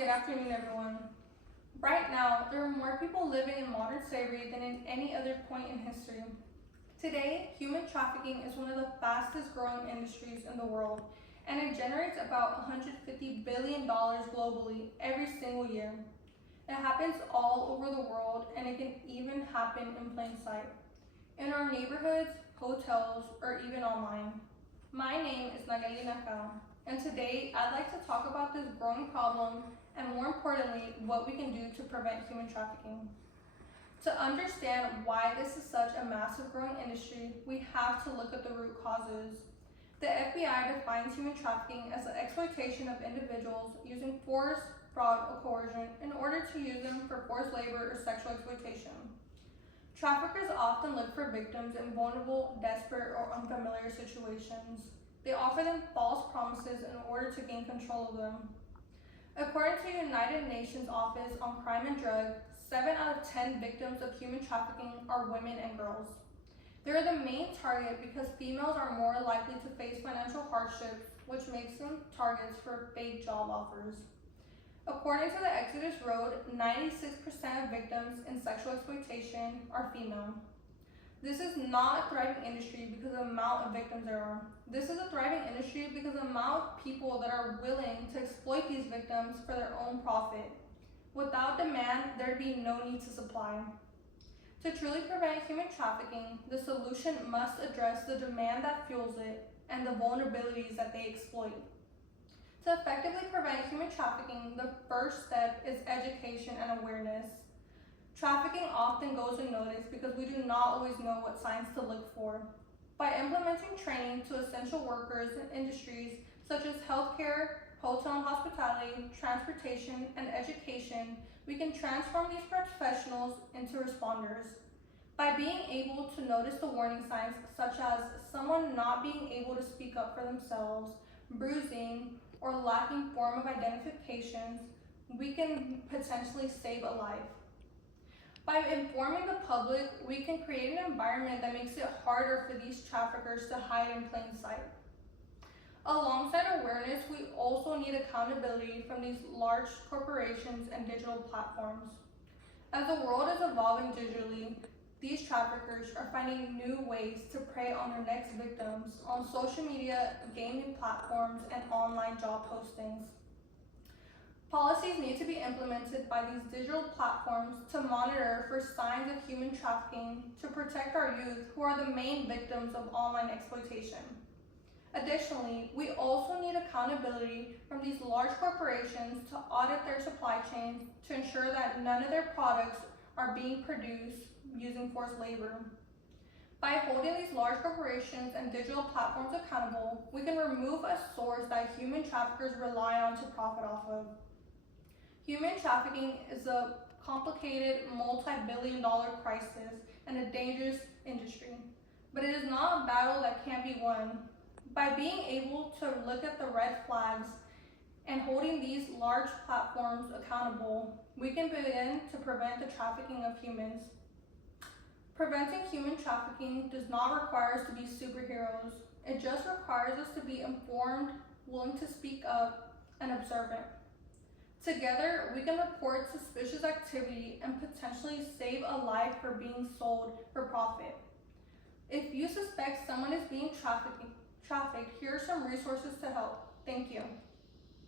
good afternoon, everyone. Right now, there are more people living in modern slavery than in any other point in history. Today, human trafficking is one of the fastest growing industries in the world, and it generates about $150 billion globally every single year. It happens all over the world, and it can even happen in plain sight, in our neighborhoods, hotels, or even online. My name is Nageli Nakao, and today I'd like to talk about this growing problem and, more importantly, what we can do to prevent human trafficking. To understand why this is such a massive growing industry, we have to look at the root causes. The FBI defines human trafficking as the exploitation of individuals using force, fraud, or coercion in order to use them for forced labor or sexual exploitation. Traffickers often look for victims in vulnerable, desperate, or unfamiliar situations. They offer them false promises in order to gain control of them. According to the United Nations Office on Crime and Drug, 7 out of 10 victims of human trafficking are women and girls. They are the main target because females are more likely to face financial hardships, which makes them targets for fake job offers. According to the Exodus Road, 96% of victims in sexual exploitation are female. This is not a thriving industry because of the amount of victims there are. This is a thriving industry because of the amount of people that are willing to exploit these victims for their own profit. Without demand, there'd be no need to supply. To truly prevent human trafficking, the solution must address the demand that fuels it and the vulnerabilities that they exploit. To effectively prevent human trafficking, the first step is education and awareness. Trafficking often goes unnoticed because we do not always know what signs to look for. By implementing training to essential workers in industries such as healthcare, hotel and hospitality, transportation, and education, we can transform these professionals into responders. By being able to notice the warning signs such as someone not being able to speak up for themselves, bruising, or lacking form of identifications, we can potentially save a life. By informing the public, we can create an environment that makes it harder for these traffickers to hide in plain sight. Alongside awareness, we also need accountability from these large corporations and digital platforms. As the world is evolving digitally, these traffickers are finding new ways to prey on their next victims on social media, gaming platforms, and online job postings. Policies need to be implemented by these digital platforms to monitor for signs of human trafficking to protect our youth who are the main victims of online exploitation. Additionally, we also need accountability from these large corporations to audit their supply chains to ensure that none of their products are being produced using forced labor. By holding these large corporations and digital platforms accountable, we can remove a source that human traffickers rely on to profit off of. Human trafficking is a complicated, multi-billion-dollar crisis and a dangerous industry, but it is not a battle that can't be won. By being able to look at the red flags and holding these large platforms accountable, we can begin to prevent the trafficking of humans. Preventing human trafficking does not require us to be superheroes. It just requires us to be informed, willing to speak up, and observant. Together, we can report suspicious activity and potentially save a life for being sold for profit. If you suspect someone is being trafficked, here are some resources to help. Thank you.